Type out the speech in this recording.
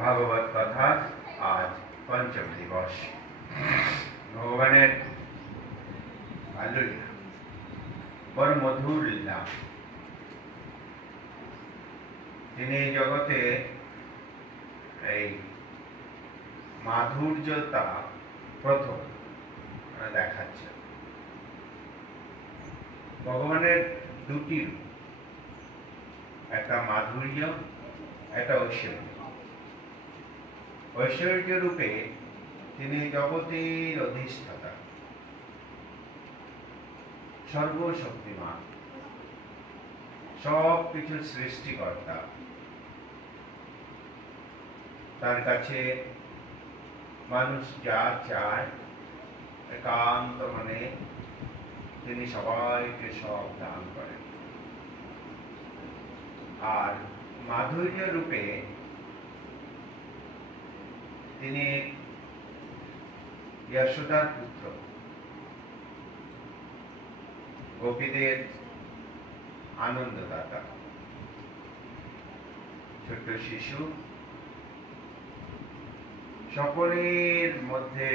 ভাগবত কথা আজ পঞ্চম দিবস। ভগবানের বাল্যলীলা বড় মধুর লীলা। তিনি জগতে এই মাধুর্যতা প্রথম দেখাচ্ছে। ভগবানের দুটি রূপ, একটা মাধুর্য, একটা ঐশ্বর্য। ঐশ্বর্য রূপে তিনি জগতের অধিষ্ঠাতা, সর্বশক্তিমান, সব কিছু সৃষ্টিকর্তা। তার কাছে মানুষ যা চায় একান্ত মনে তিনি সবাইকে সব দান করেন। আর মাধুর্য রূপে তিনি যশোদার পুত্র, গোপীদের আনন্দদাতা, ছোট্ট শিশু, সকলের মধ্যে